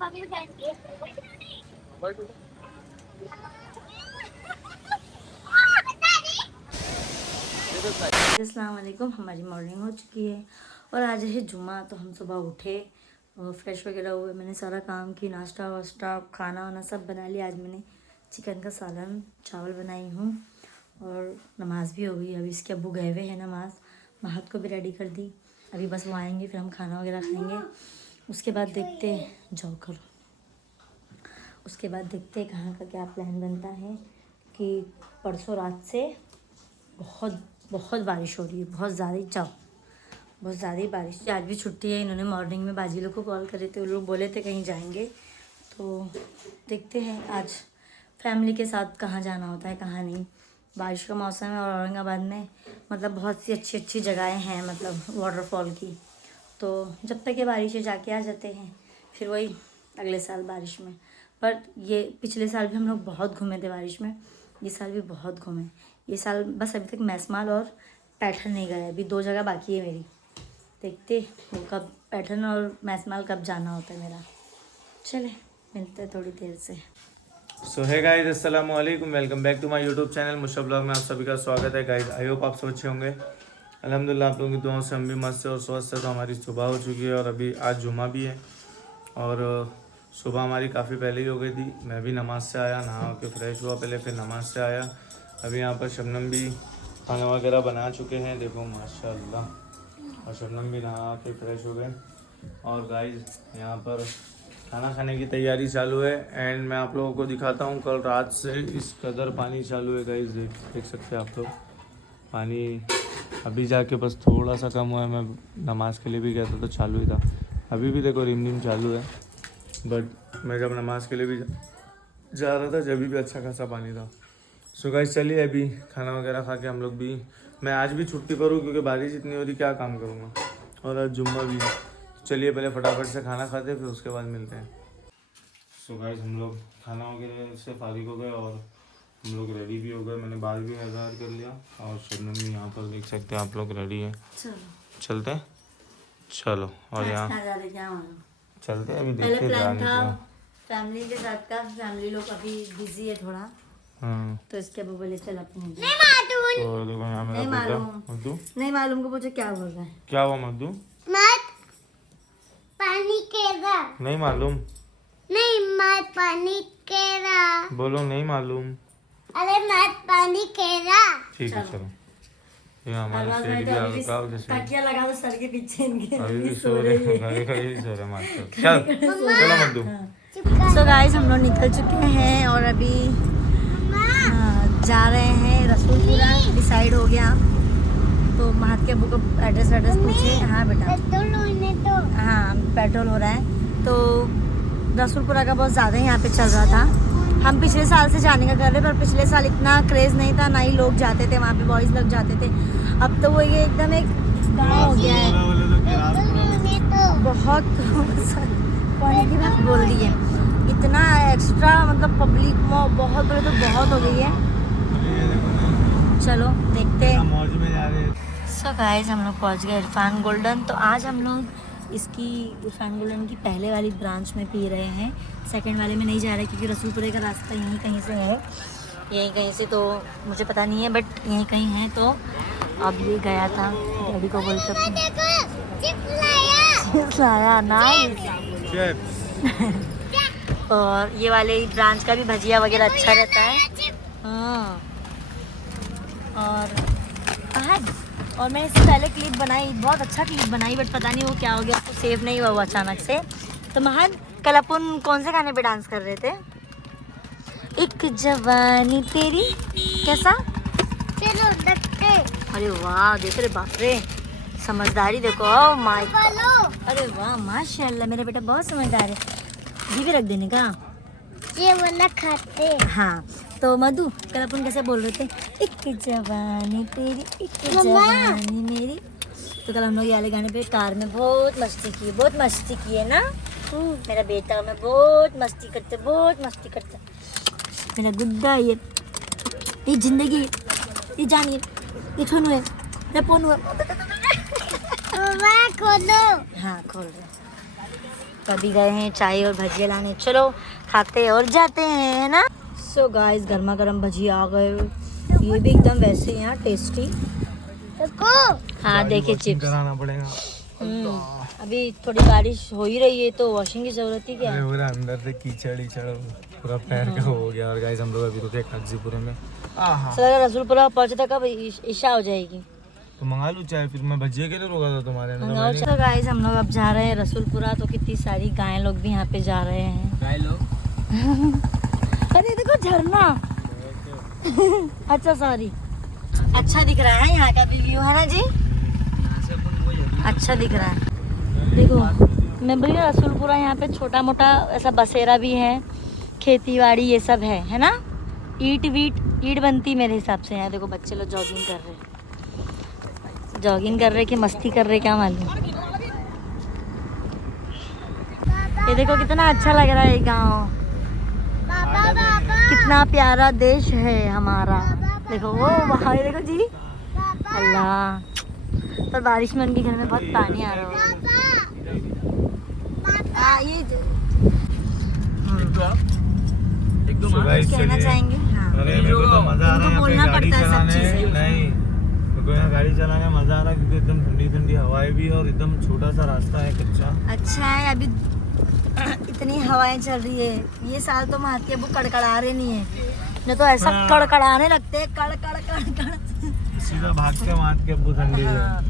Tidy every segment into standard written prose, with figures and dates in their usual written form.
अस्सलाम वालेकुम। हमारी मॉर्निंग हो चुकी है और आज है जुम्मा। तो हम सुबह उठे और फ्रेश वगैरह हुए, मैंने सारा काम की, नाश्ता वाश्ता खाना वाना सब बना लिया। आज मैंने चिकन का सालन चावल बनाई हूँ और नमाज़ भी हो गई। अभी इसके अब्बू गए हुए हैं नमाज़, महत को भी रेडी कर दी। अभी बस वो आएंगे फिर हम खाना वगैरह खाएंगे। उसके बाद देखते जाओ करो, उसके बाद देखते कहाँ का क्या प्लान बनता है। कि परसों रात से बहुत बारिश हो रही है, बहुत ज़्यादा ही बारिश। आज भी छुट्टी है। इन्होंने मॉर्निंग में बाजी लोग को कॉल करे थे, वो लोग बोले थे कहीं जाएंगे। तो देखते हैं आज फैमिली के साथ कहाँ जाना होता है कहाँ नहीं। बारिश का मौसम है और औरंगाबाद में मतलब बहुत सी अच्छी जगहें हैं, मतलब वाटरफॉल की। तो जब तक ये बारिश है जाके आ जाते हैं, फिर वही अगले साल बारिश में। पर ये पिछले साल भी हम लोग बहुत घूमे थे बारिश में, ये साल भी बहुत घूमे। ये साल बस अभी तक मैसमाल और पैठन नहीं गए, अभी 2 जगह बाकी है मेरी। देखते वो कब पैठन और मैसमाल कब जाना होता है मेरा। चले मिलते हैं थोड़ी देर से। सो है गाइज, अस्सलाम वालेकुम, welcome back to my YouTube channel Musharraf blog में आप सभी का स्वागत है गाइज। आई होप आप सब अच्छे होंगे। अल्हम्दुलिल्लाह आप लोगों की दुआओं से हम भी मस्त और स्वस्थ है। तो हमारी सुबह हो चुकी है और अभी आज जुम्मा भी है और सुबह हमारी काफ़ी पहले ही हो गई थी। मैं भी नमाज़ से आया, नहा के फ्रेश हुआ पहले, फिर नमाज़ से आया। अभी यहाँ पर शबनम भी खाना वगैरह बना चुके हैं, देखो माशाल्लाह। और शबनम भी नहा के फ्रेश हो गए। और गाइज यहाँ पर खाना खाने की तैयारी चालू है। एंड मैं आप लोगों को दिखाता हूँ, कल रात से इस कदर पानी चालू है गाइज, देख सकते हैं आप लोग। पानी अभी जाके बस थोड़ा सा कम हुआ है। मैं नमाज़ के लिए भी गया था तो चालू ही था। अभी भी देखो रिमझिम चालू है, बट मैं जब नमाज़ के लिए भी जा रहा था जब भी अच्छा खासा पानी था। सो गाइस चलिए अभी खाना वगैरह खा के हम लोग भी, मैं आज भी छुट्टी पर हूँ क्योंकि बारिश इतनी हो रही, क्या काम करूँगा। और आज जुम्मा भी है। चलिए पहले फटाफट से खाना खाते हैं, फिर उसके बाद मिलते हैं। सो गाइस हम लोग खाना वगैरह से फारिग हो गए और हम लोग रेडी भी हो गए। मैंने बाल भी हेयर कर लिया और शबनम भी यहाँ पर देख सकते हैं आप लोग रेडी है। चलते हैं, चलो। और यहाँ चलते हैं, अभी देखते हैं। फैमिली के साथ का, फैमिली लोग अभी बिजी है थोड़ा, तो इसके अब्बू बोले चल अपने। तो देखो यहाँ मेरा बेटा मद्दू, नहीं मालूम को पूछो क्या बोल रहा है। क्या हुआ मद्दू? मत पानी केरा, नहीं मालूम। नहीं मत पानी केरा, बोलो नहीं मालूम। अरे मत पानी केरा। ठीक है चलो। ये हमारे सेठ भी हल्का हो जैसे तकिया लगा दो सर के पीछे इनके, अभी भी सो रहे हैं, घरे का ही सो रहे हैं मात्र। चलो मद्दू। सो गाइस हम लोग निकल चुके हैं और अभी जा रहे हैं रसूलपुरा। डिसाइड हो गया। तो महत के अब्बू को एड्रेस पूछे। हाँ बेटा, हाँ पेट्रोल हो रहा है। तो रसूलपुरा का बहुत ज़्यादा यहाँ पे चल रहा था। हम पिछले साल से जाने का कर रहे, पर पिछले साल इतना क्रेज़ नहीं था, ना ही लोग जाते थे वहाँ पे, बॉयज़ लोग जाते थे। अब तो वो ये एकदम एक गाँव हो गया है। बहुत पानी की बात बोल दी है, इतना एक्स्ट्रा मतलब पब्लिक बहुत बड़े तो बहुत हो गई है। चलो देखते हैं। मौज में जा रहे हैं। सो गाइस हम लोग पहुँच गए इरफान गोल्डन। तो आज हम लोग इसकी इरफान गोल्डन की पहले वाली ब्रांच में पी रहे हैं, सेकंड वाले में नहीं जा रहे क्योंकि रसूलपुरे का रास्ता यहीं कहीं से है, यहीं कहीं से, तो मुझे पता नहीं है बट यहीं कहीं है। तो अब ये गया था, डैडी को बोल सकते लाया ना। और ये वाले ब्रांच का भी भजिया वगैरह अच्छा रहता है। हाँ और मैंने इससे पहले क्लिप बनाई, बहुत अच्छा क्लिप बनाई, बट पता नहीं वो क्या हो गया, तो सेव नहीं हुआ वो अचानक से। तो महद कल अपन कौन से गाने पे डांस कर रहे थे? एक जवानी तेरी, कैसा? अरे वाह, देखो रे बाप रे, समझदारी देखो। ओह माय गॉड, अरे वाह माशाल्लाह, मेरा बेटा बहुत समझदार है। जी भी रख देने का, ये वाला खाते। हाँ तो मधु कल अपन कैसे बोल रहे थे? एक जवानी तेरी, एक जवानी मेरी। तो कल हम लोग ये वाले गाने पे कार में बहुत मस्ती की है ना। मेरा बेटा मैं बहुत मस्ती करते मेरा गुड्डा। ये जिंदगी, ये जानिए, ये छोनू है, ये पोनू है। बाबा खोलो। हाँ खोल रहे। तो अभी गए हैं चाय और भजिया लाने, चलो खाते और जाते हैं, है ना। सो गाइस गर्मा गर्म भजिया आ गए, ये भी एकदम वैसे हैं टेस्टी। देखो हाँ देखिए चिप्स। कराना पड़ेगा। अभी थोड़ी बारिश हो ही रही है तो वॉशिंग की जरूरत ही क्या है। पूरा अंदर से कीचड़ पूरा पैर का हो गया। और गाइस हम लोग अभी रुके काजीपुरा में। सर रसूलपुरा पहुंचे तक अब ईशा हो जाएगी। तो मंगा लूं चाय, फिर मैं भजिए के लिए रोका था तुम्हारे मंगाओ। चलो गाइस हम लोग अब जा रहे हैं रसूलपुरा, तो कितनी सारी गाय लोग भी यहाँ पे जा रहे हैं। गाय लोग अरे देखो झरना। अच्छा सॉरी, अच्छा दिख रहा है यहाँ का भी व्यू, है ना जी। अच्छा दिख रहा है। देखो मैं बोली ना रसूलपुरा यहाँ पे छोटा मोटा ऐसा बसेरा भी है, खेती बाड़ी ये सब है ना। ईट बनती मेरे हिसाब से। यहाँ देखो बच्चे लोग जॉगिंग कर रहे कि मस्ती कर रहे क्या मालूम। ये देखो कितना अच्छा लग रहा है ये गाँव, बाबा बाबा कितना प्यारा देश है हमारा। देखो वो वहाँ देखो जी, अल्लाह। पर बारिश में उनके घर में बहुत पानी आ रहा है। ये कुछ कहना चाहेंगे। हाँ उनको बोलना पड़ता है सब चीजें। नहीं तो यहाँ गाड़ी चलाने में मजा आ रहा है क्योंकि एकदम ठंडी ठंडी हवाएं भी और एकदम छोटा सा रास्ता है कच्चा। अच्छा है अभी इतनी हवाएं चल रही है। ये साल तो महाती अबू कड़कड़ा रहे नहीं है, न तो ऐसा कड़कड़ाने लगते हैं कड़ कड़ कड़ कड़। सीधा भाग के मार के अबू ठंडी है।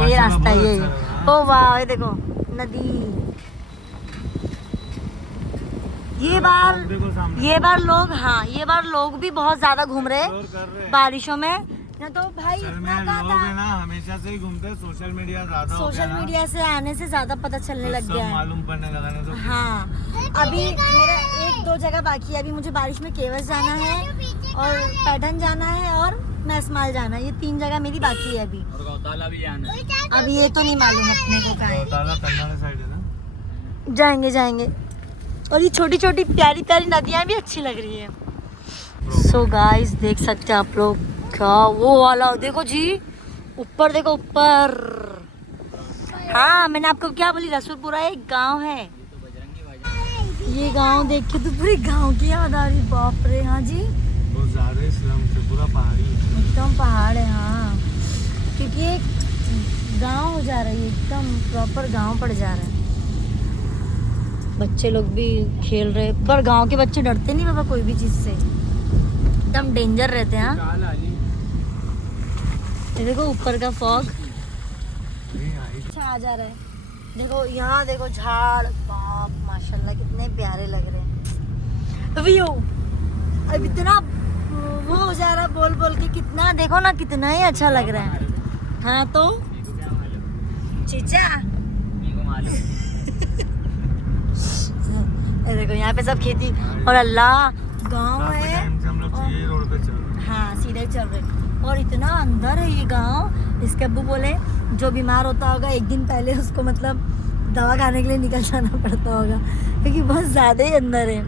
ये रास्ता ये है। ओ वाह ये देखो नदी। ये बार लोग भी बहुत ज्यादा घूम रहे हैं बारिशों में। ना तो भाई लोग है ना हमेशा से ही घूमते हैं। सोशल मीडिया ज्यादा हो गया सोशल ना, मीडिया से आने से ज्यादा पता चलने लग गया है। मालूम पड़ने लगा ना तो। हाँ अभी मेरा 1-2 जगह बाकी है। अभी मुझे बारिश में केवस जाना है और पैठन जाना है और मैसमाल जाना है। ये 3 जगह मेरी बाकी है अभी। और गौताला भी जाना है। अब ये तो नहीं मालूम अपने को कहाँ है। गौताला कर्नाटक साइड है ना। जाएंगे। और ये छोटी छोटी प्यारी प्यारी नदियाँ भी अच्छी लग रही है। सो गाइस देख सकते हैं आप लोग, क्या वो वाला देखो जी, ऊपर देखो ऊपर। हाँ मैंने आपको क्या बोली, रसूलपुरा एक गांव है। ये गांव देख के तो पूरी गांव की याद आ रही। बाप रे। हाँ जी बहुत ज्यादा स्लम से पूरा पहाड़ी एकदम पहाड़ है। हाँ क्योंकि एक गांव हो जा रही है, एकदम प्रॉपर गांव पड़ जा रहा है। बच्चे लोग भी खेल रहे, पर गांव के बच्चे डरते नहीं बाबा कोई भी चीज से, एकदम डेंजर रहते हैं। हाँ ये देखो ऊपर का फॉग अच्छा आ जा रहा है। देखो यहाँ देखो झाड़, बाप माशाल्लाह कितने प्यारे लग रहे हैं। व्यू अब इतना वो हो जा रहा है बोल के, कितना देखो ना कितना ही अच्छा लग रहा है। हाँ तो चीचा देखो यहाँ पे सब खेती और अल्लाह गांव है। हाँ सीधे चल रहे और इतना अंदर है ये गांव। इसके अब्बू बोले जो बीमार होता होगा एक दिन पहले उसको मतलब दवा खाने के लिए निकल जाना पड़ता होगा क्योंकि बहुत ज़्यादा ही अंदर है।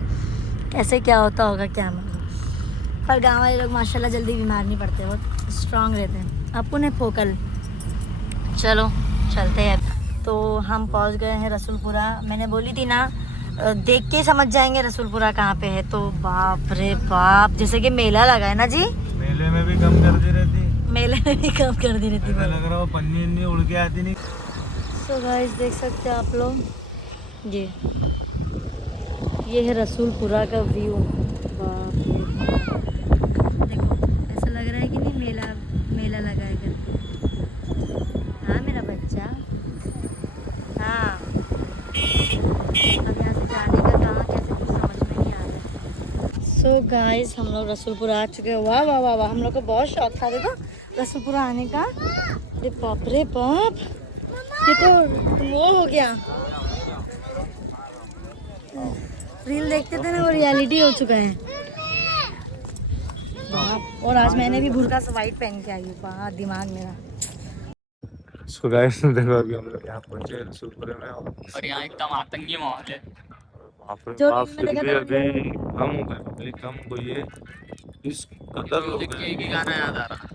कैसे क्या होता होगा क्या मतलब। पर गांव वाले लोग माशाल्लाह जल्दी बीमार नहीं पड़ते, बहुत स्ट्रांग रहते हैं। अपन है फोकल। चलो चलते हैं। तो हम पहुंच गए हैं रसूलपुरा। मैंने बोली थी ना देख के समझ जाएंगे रसूलपुरा कहाँ पे है। तो बाप रे बाप जैसे कि मेला लगा है ना जी। मेले में भी कम कर दी रहती। मेले में भी कम कर दी रहती। लग रहा हो पन्नी उड़ के आती नहीं। सो गाइस देख सकते हैं आप लोग, ये है रसूलपुरा का व्यू। बाप रे बाप देखो ऐसा लग रहा है कि नहीं मेला लगा है करके। हाँ मेरा बच्चा। हाँ अब यहाँ से जाने का कहाँ कैसे कुछ समझ में नहीं आ रहा। सो गाइस हम लोग रसूलपुरा आ चुके हैं। वाह वाह वाह वाह, हम लोग को बहुत शौक था देखो रसूलपुरा आने का। अरे बाप रे बाप ये तो वो हो गया, रील देखते थे ना वो रियलिटी हो चुका है। बाप और आज मैंने भी बुर्का से वाइट पहन के आई हूँ। बाप दिमाग मेरा। सो गाइस देखो अभी हम लोग यहाँ पहुंचे रसूलपुरे में और यहाँ एकदम आतंकी माहौल है। जो फिर भी अभी कम हो गए, पब्लिक कम हुई है। इस कदर लोग एक ही गाना याद आ रहा।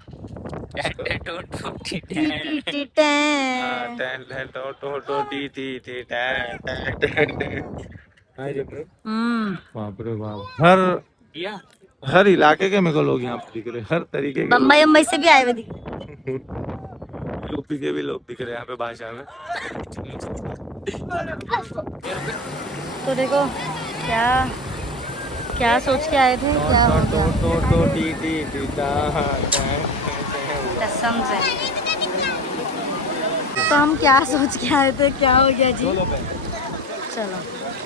बाप रे बाप, हर हर इलाके के मेरे को लोग यहाँ पे दिख रहे, हर तरीके के बम्बई लोग, बम्बई से भी आए हुए दिख यूपी के भी लोग दिख रहे हैं यहाँ पे भाषा में। तो देखो क्या क्या सोच के आए थे, क्या हो गया कसम से। तो हम क्या सोच के आए थे, क्या हो गया जी। चलो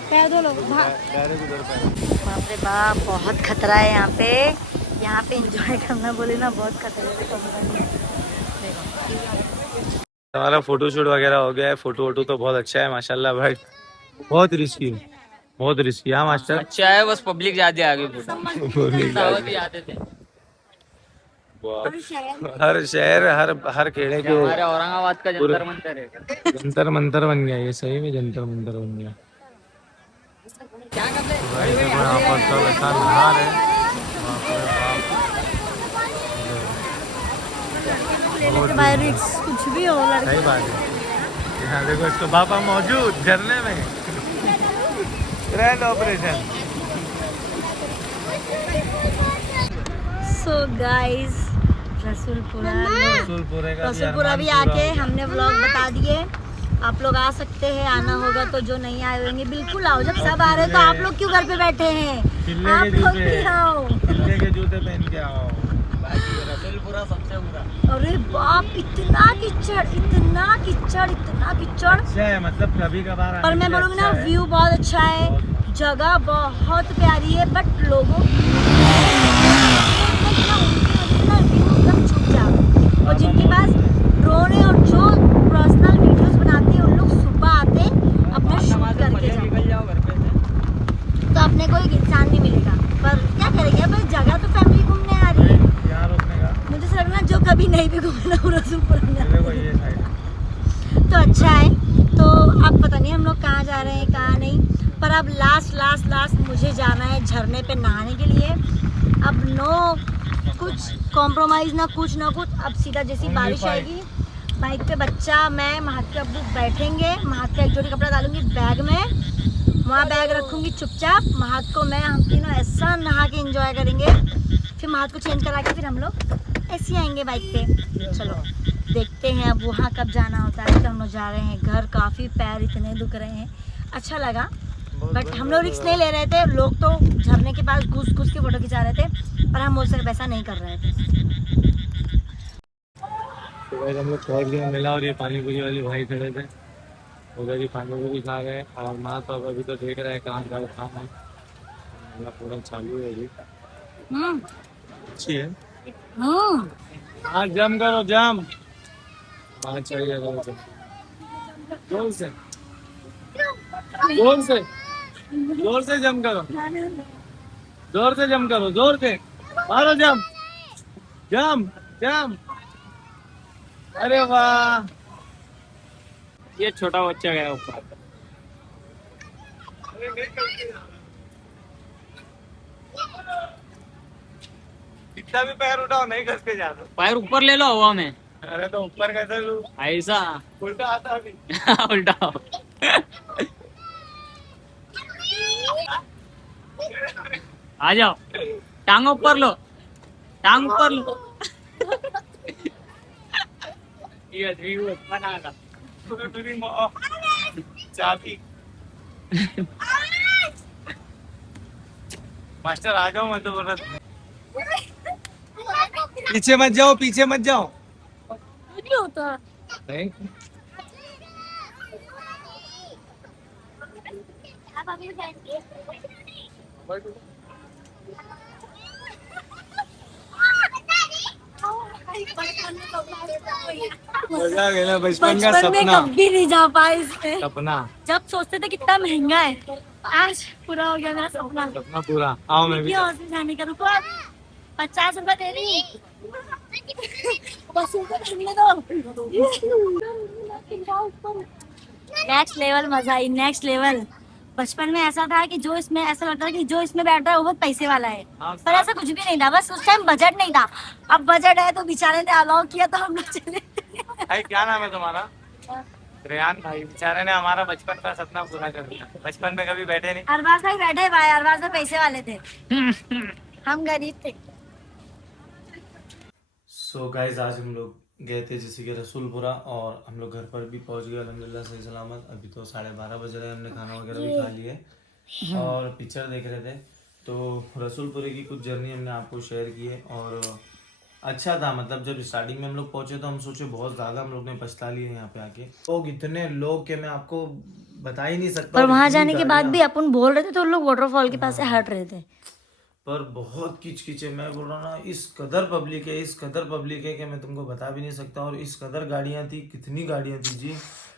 पैर धो लो। बाप रे बाप, बहुत खतरा है यहाँ पे। यहाँ पे एंजॉय करना बोले ना बहुत खतरा है। हमारा फोटो शूट वगैरह हो गया है। फोटो वोटो तो बहुत अच्छा है माशाल्लाह भाई, बहुत रिस्की है, बहुत रिस्की है मास्टर। अच्छा है, बस पब्लिक ज्यादा आगे दावत ही आते थे। हर शहर हर खेड़े के हमारे औरंगाबाद का जंतर मंतर है। जंतर मंतर बन गया, ये सही में जंतर मंतर बन गया भाई। देखो यहाँ पर सब ऐसा नहा रहे हैं। बाय रिक्स कुछ भी हो लड़के। सही बात है। यहाँ देखो इसको पापा मौजूद झरने में, grand operation. So guys Rasoolpura भी पूरा आके हमने व्लॉग बता दिए। आप लोग आ सकते हैं, आना होगा तो। जो नहीं आए होंगे बिल्कुल आओ। जब सब आ रहे हैं तो आप लोग क्यों घर पे बैठे हैं? आप लोग भी आओ, किले के जूते पहन के आओ। रसूलपुरा सबसे बुरा। अरे बाप, इतना कीचड़, इतना कीचड़, इतना कीचड़। अच्छा है, मतलब कभी कभार पर मैं बोलूँगी ना, व्यू बहुत अच्छा है, जगह बहुत प्यारी है, बट लोगों और जिनके पास ड्रोन है और जो पर्सनल वीडियोस बनाते हैं उन लोग सुबह आते अपना शूट करके जाओ घर पे से। तो अपने को एक इंसान नहीं मिलेगा। पर क्या करेंगे भाई, जगह तो फैमिली घूमने आ रही है। यहाँ रुकने का मुझे ऐसा लगना जो कभी नहीं भी घूमना वो रसूलपुरा में देखो ये साइड। तो अच्छा है। तो अब पता नहीं हम लोग कहाँ जा रहे हैं कहाँ नहीं, पर अब लास्ट मुझे जाना है झरने पे नहाने के लिए। अब नो कुछ कॉम्प्रोमाइज़, ना कुछ। अब सीधा जैसी बारिश आएगी, बाइक पे बच्चा, मैं, महक के अब्बू बैठेंगे। महक का एक जोड़ी कपड़ा डालूंगी बैग में, वहाँ बैग रखूंगी चुपचाप। महक को मैं, हम तीनों ऐसा नहा के एंजॉय करेंगे। फिर महक को चेंज करा के फिर हम लोग ऐसे ही आएंगे बाइक पे। चलो देखते हैं अब वहाँ कब जाना होता है। तो हम लोग जा रहे हैं घर। काफ़ी पैर इतने दुख रहे हैं। अच्छा लगा, बट हम लोग रिस्क नहीं ले रहे थे। लोग तो झरने के पास घुस के फोटो खिंचा रहे थे, पर हम उससे वैसा नहीं कर रहे थे। तो भाई हम लोग पहुँच गए मिला, और ये पानी पूरी वाली भाई खड़े थे उधर ही, पानी पूरी खा गए। और माँ तो अभी तो देख रहे हैं कहाँ का खाना है, पूरा चालू है अभी। अच्छी है। हाँ जम करो जम। हाँ चाहिए जोर से जोर से जोर से जम करो, जोर से जम करो, जोर से मारो जम जम जम। अरे वाह, ये छोटा बच्चा गया ऊपर। कितना भी पैर उठाओ नहीं घस के जाता। पैर ऊपर ले लो हवा में। अरे तो ऊपर कैसे लूं? ऐसा उल्टा आता अभी। उल्टा। आ जाओ, टांग ऊपर लो, टांग ऊपर लो। ये बना चाबी मास्टर आ जाओ, मैं तो बोल रहा। पीछे मत जाओ, पीछे मत जाओ। नहीं होता नहीं मजा आ गया ना, बचपन का बचपन में सपना। कभी नहीं जा पाए इसमें। सपना जब सोचते थे कितना महंगा है, आज पूरा हो गया मेरा सपना। सपना पूरा। आओ मैं भी और से जाने का। रुको 50 रुपए दे रही। बस ऊपर चढ़ने दो। नेक्स्ट लेवल मजा आई, नेक्स्ट लेवल। बचपन में ऐसा था कि जो इसमें ऐसा लगता था कि जो इसमें बैठ रहा है वो बहुत पैसे वाला है, हाँ, पर ऐसा कुछ भी नहीं था, बस उस टाइम बजट नहीं था। अब बजट है तो बेचारे ने अलाउ किया तो हम लोग चले। भाई क्या नाम है तुम्हारा? रेहान भाई, बेचारे ने हमारा बचपन का सपना पूरा कर दिया। बचपन में कभी बैठे नहीं। अरबाज भाई बैठे भाई, अरबाज भाई पैसे वाले थे, हम गरीब थे। सो गाइज आज हम लोग गए थे जैसे कि रसूलपुरा, और हम लोग घर पर भी पहुंच गए अल्हम्दुलिल्लाह सही सलामत। अभी तो 12:30 बज रहे हैं, हमने खाना वगैरह भी खा लिए और पिक्चर देख रहे थे। तो रसूलपुरे की कुछ जर्नी हमने आपको शेयर की है, और अच्छा था। मतलब जब स्टार्टिंग में हम लोग पहुंचे तो हम सोचे बहुत ज़्यादा हम लोग ने पछता लिए यहाँ पे आके। लोग इतने लोग के मैं आपको बता ही नहीं सकता। पर और वहां इतनी जाने के बाद गाड़ियाँ। भी अपन बोल रहे थे तो लोग वाटरफॉल के पास से हट रहे थे। पर बहुत किच है, मैं बोल रहा हूँ ना, इस कदर पब्लिक है, इस कदर पब्लिक है कि मैं तुमको बता भी नहीं सकता। और इस कदर गाड़ियां थी, कितनी गाड़ियां थी जी,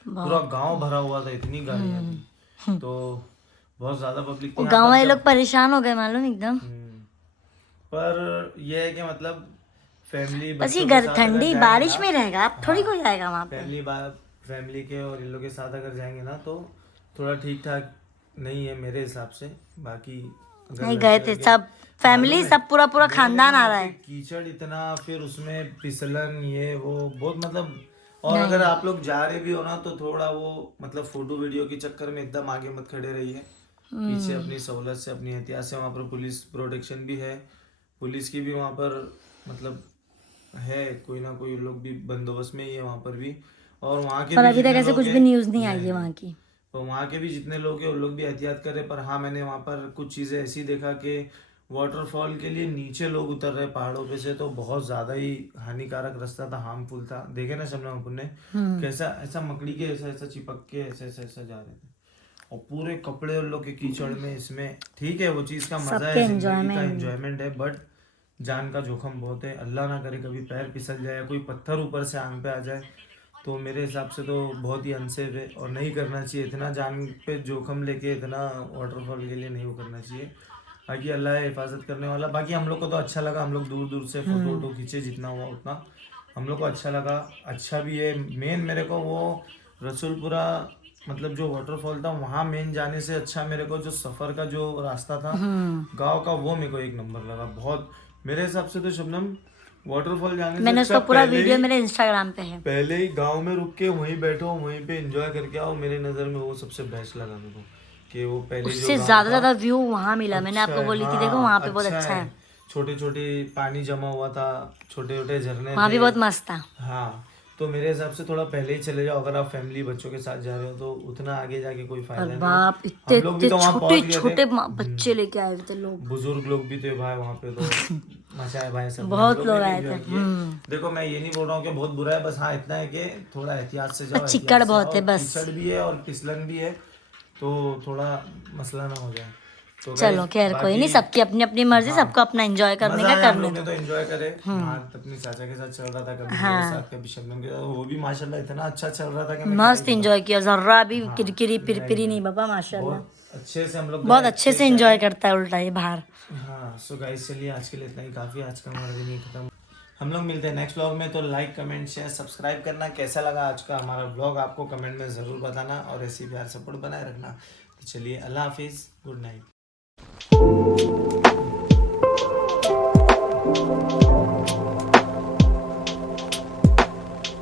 पूरा गांव भरा हुआ था, इतनी गाड़ियां थी। तो बहुत ज्यादा पब्लिक थी वो यहाँ गांव पर वाले जब- लोग परेशान हो गए मालूम एकदम। पर यह है कि मतलब फैमिली बस ये बच्चों के साथ अगर ठंडी जाएंगे बारिश ना- में रहेगा, अब थोड़ी हाँ, कोई आएगा वहां पे। फैमिली के और इन लोग के साथ अगर जाएंगे ना तो थोड़ा ठीक ठाक नहीं है मेरे हिसाब से। बाकी अगर नहीं गए थे सब फैमिली, मालूम है, सब पूरा मेरे खानदान लिए आ वहाँ रहा पे है। कीचड़ इतना, फिर उसमें फिसलन, ये वो बहुत मतलब। और अगर आप लोग जा रहे भी हो ना तो थोड़ा वो मतलब फोटो वीडियो के चक्कर में एकदम आगे मत खड़े रहिए, पीछे अपनी सहूलत से अपनी एहतियात से। वहाँ पर पुलिस प्रोटेक्शन भी है, पुलिस की भी वहाँ पर मतलब है, कोई ना कोई लोग भी बंदोबस्त में ही है वहाँ पर भी। और वहाँ के पर भी अभी तक जितने ऐसे लोग कुछ हैं- भी न्यूज नहीं आई है वहां की। तो वहाँ के भी जितने लोग हैं उन लोग भी एहतियात करें। पर हाँ, मैंने वहाँ पर कुछ चीज़ें ऐसी देखा कि वाटरफॉल के लिए नीचे लोग उतर रहे पहाड़ों पे से, तो बहुत ज़्यादा ही हानिकारक रास्ता था, हार्मफुल था। देखे ना शबनम अपन ने कैसा ऐसा मकड़ी के ऐसा ऐसा चिपक के ऐसा ऐसा ऐसा जा रहे थे, और पूरे कपड़े उन लोग के कीचड़ में। इसमें ठीक है, वो चीज़ का मज़ा है, जिंदगी का एंजॉयमेंट है, बट जान का जोखम बहुत है। अल्लाह ना करे कभी पैर फिसल जाए, कोई पत्थर ऊपर से आंख पे आ जाए, तो मेरे हिसाब से तो बहुत ही अनसेफ है और नहीं करना चाहिए। इतना जान पे जोखम लेके इतना वाटरफॉल के लिए नहीं वो करना चाहिए। बाकी अल्लाह है हिफाजत करने वाला। बाकी हम लोग को तो अच्छा लगा, हम लोग दूर दूर से फोटो वोटो खींचे, जितना हुआ उतना हम लोग को अच्छा लगा। अच्छा भी है। मेन मेरे को वो रसूलपुरा मतलब जो वाटरफॉल था वहाँ मेन जाने से अच्छा मेरे को जो सफ़र का जो रास्ता था गांव का, वो मेरे को एक नंबर लगा बहुत मेरे हिसाब से। तो शबनम वाटरफॉल जाने से मैंने अच्छा उसका पूरा पहले वीडियो ही- मेरे इंस्टाग्राम पे है। पहले ही गांव में रुक के वहीं बैठो, वहीं पे एंजॉय करके आओ। मेरे नज़र में वो सबसे बेस्ट लगा मेरे को कि वो पहले जो उससे गाँव ज्यादा था, व्यू वहां मिला। मैंने अच्छा आपको है, बोली थी हाँ, देखो वहां पे बहुत अच्छा है। छोटे छोटे पानी जमा हुआ था, छोटे छोटे झरने वहां थे। भी बहुत मस्त था। हाँ, तो मेरे हिसाब से थोड़ा पहले ही चले जाओ अगर आप फैमिली बच्चों के साथ जा रहे हो, तो उतना आगे जाके कोई फायदा और नहीं है। बाप हम इतने लोग भी इतने तो वहाँ छोटे पहुंच गए थे। छोटे बच्चे लेके आए हुए थे लोग, बुजुर्ग लोग भी थे भाई वहाँ पे, तो मजा है भाई, सब बहुत हम लोग ने भी आए enjoy थे। किए। देखो मैं ये नहीं बोल रहा हूँ कि बहुत बुरा है, बस हाँ इतना है कि थोड़ा एहतियात से जाओ, चिक्कड़ एहतियात से बहुत है आओ। बस। कीचड़ भी है और फिसलन भी है, तो थोड़ा मसला ना हो जाए। तो चलो guys, खैर कोई बाकी- नहीं, सबकी अपनी अपनी मर्जी, हाँ, सबको अपना एंजॉय करने मजा का आया, हम करने लोग ने दो। तो एंजॉय करे। हाँ, अपने चाचा के साथ चल रहा था, कभी मेरे साथ, कभी शबनम के साथ, वो भी माशाल्लाह इतना अच्छा चल रहा था कि मैं क्या मस्त ही एंजॉय किया, जर्रा भी हाँ, किरकिरी नहीं, पिरपिरी नहीं। नहीं बाबा माशाल्लाह। बहुत अच्छे से हम लोग बहुत गए, अच्छे से एंजॉय करता है उल्टा ये बाहर। हाँ। सो गाइस चलिए आज के लिए इतना ही काफ़ी, आज का हमारा दिन ही खत्म। हम लोग मिलते हैं नेक्स्ट व्लॉग में, तो लाइक कमेंट शेयर सब्सक्राइब करना। कैसा लगा आज का हमारा व्लॉग आपको कमेंट में ज़रूर बताना, और ऐसी प्यार सपोर्ट बनाए रखना। तो चलिए अल्लाह हाफिज़, गुड नाइट।